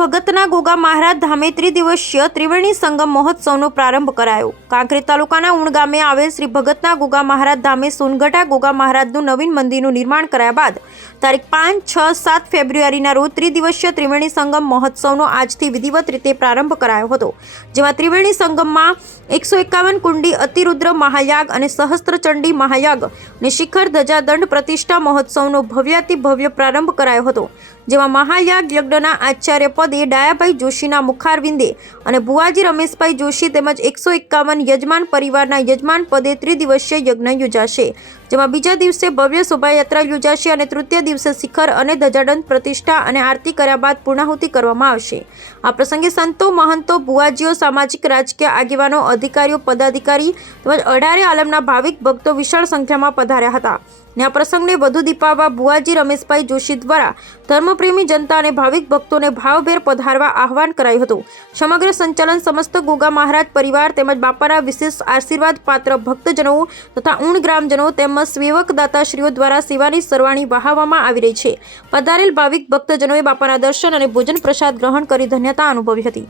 ભગતના ગોગા મહારાજ ધામે ત્રિદિવસીય ત્રિવેણી સંગમ મહોત્સવનો પ્રારંભ કરાયો। કાંકરેજ તાલુકાના ઉણ ગામે આવેલ શ્રી ભગતના ગોગા મહારાજ ધામે સોનગઢા ગોગા મહારાજનું નવીન મંદિરનું નિર્માણ કરાયા બાદ તારીખ 5, 6, 7 ફેબ્રુઆરીના રોજ ત્રિદિવસીય ત્રિવેણી સંગમ મહોત્સવનો આજથી વિધિવત રીતે પ્રારંભ કરાયો હતો, જેમાં ત્રિવેણી સંગમમાં 151 કુંડી અતિરુદ્ર મહાયાગ અને સહસ્ત્રચંડી મહાયાગ અને શિખર ધજાદંડ પ્રતિષ્ઠા મહોત્સવનો ભવ્યાતિ ભવ્ય પ્રારંભ કરાયો હતો, જેમાં મહાયાગ યજ્ઞના આચાર્ય પદે ડાયાભાઈ જોશીના મુખારવિંદે અને ભુવાજી રમેશભાઈ જોશી તેમજ 151 યજમાન પરિવારના યજમાન પદે ત્રિદિવસીય યજ્ઞ યોજાશે, જેમાં બીજા દિવસે ભવ્ય શોભાયાત્રા યોજાશે અને તૃતીય દિવસે શિખર અને ધજાદંડ પ્રતિષ્ઠા અને આરતી કર્યા બાદ પૂર્ણાહુતિ કરવામાં આવશે। આ પ્રસંગે સંતો, મહંતો, ભુવાજીઓ, સામાજિક રાજકીય આગેવાનો, અધિકારીઓ, પદાધિકારી તેમજ 18 આલમના ભાવિક ભક્તો વિશાળ સંખ્યામાં પધાર્યા હતા। ને આ પ્રસંગને વધુ દીપાવવા ભુવાજી રમેશભાઈ જોશી દ્વારા ધર્મપ્રેમી જનતા અને ભાવિક ભક્તોને ભાવભેર પધારવા આહવાન કરાયું હતું। સમગ્ર સંચાલન સમસ્ત ગોગા મહારાજ પરિવાર તેમજ બાપાના વિશેષ આશીર્વાદ પાત્ર ભક્તજનો તથા ઉણ ગ્રામજનો તેમજ સેવક દાતાશ્રીઓ દ્વારા સેવાની સરવાણી વહાવવામાં આવી રહી છે। પધારેલ ભાવિક ભક્તજનોએ બાપાના દર્શન અને ભોજન પ્રસાદ ગ્રહણ કરી ધન્યતા અનુભવી હતી।